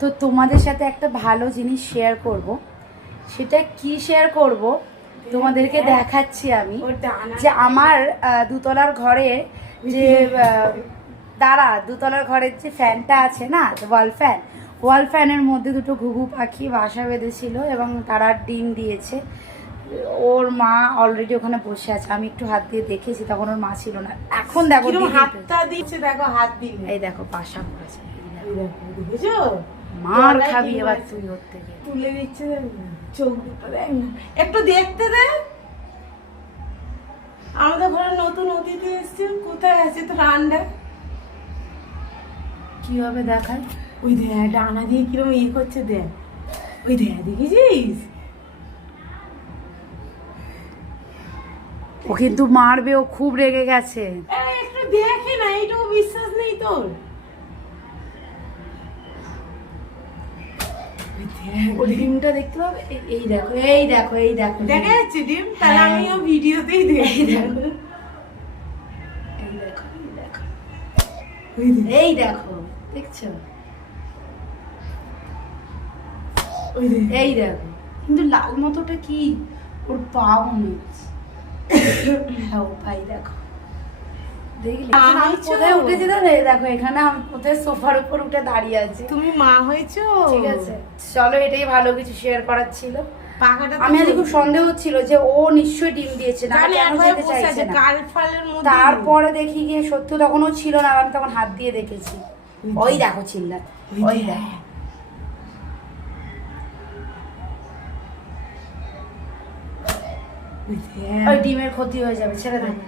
তো তোমাদের সাথে একটা ভালো জিনিস শেয়ার করব। সেটা কি শেয়ার করব তোমাদেরকে দেখাচ্ছি আমি, যে আমার দুতলার ঘরে যে দুতলার ঘরের যে ফ্যানটা আছে না, ওয়াল ফ্যানের মধ্যে দুটো ঘুঘু পাখি বাসা বেঁধেছিল এবং তারা ডিম দিয়েছে। ওর মা অলরেডি ওখানে বসে আছে, আমি একটু হাত দিয়ে দেখেছি, তখন ওর মা ছিল না। এখন দেখো হাতটা দিচ্ছে, দেখো হাত দিয়ে, এই দেখো বাসা করেছে। দেখেছো? মার খাবি এবার তুই ওর থেকে। তুলে দিচ্ছে, চোখ দুটো দেখ না, একটু দেখতে দে। আমাদের ঘরে নতুন অতিথি এসছে, কোথায় আছে তোর আন্ডা? কিভাবে দেখায়? ওই দেখ ডানা দিয়ে কিরকম ইয়ে করছে, দেখ ওই দেখ, দেখেছিস? ও কিন্তু মারবে, ও খুব রেগে গেছে। একটু দেখে না, এইটুকু বিশ্বাস নেই তোর? ও ডিমটা দেখতে পাবে। এই দেখো, এই দেখো, এই দেখো, দেখা যাচ্ছে ডিম? তাহলে আমিও ভিডিওতেই দেখি। দেখো, এই দেখো, এই দেখো, এই দেখো, দেখছো? এই দেখো, কিন্তু লাল মতোটা কি ওর পা মনে হচ্ছে। হ্যাঁ ও ভাই দেখো, দেখলি আমি কোথায় উঠেছি? দেখো এখানে আমি কোথায় সোফার উপর উঠে দাঁড়িয়ে আছি। তুমি মা হয়েছো, ঠিক আছে, চলো এটাই ভালো কিছু শেয়ার করার ছিল। পাখাটা আমি আজ খুব সন্দেহ হচ্ছিল যে ও নিশ্চয়ই ডিম দিয়েছে না, কেন যেতে চাইছে না। তারপরে দেখি গিয়ে সত্যি তখন ও ছিল না, আমি তখন হাত দিয়ে দেখেছি। ওই দেখো চিল্লা, ওই দেখো। ওই ডিমের ক্ষতি হয়ে যাবে, ছেড়ে দেবো।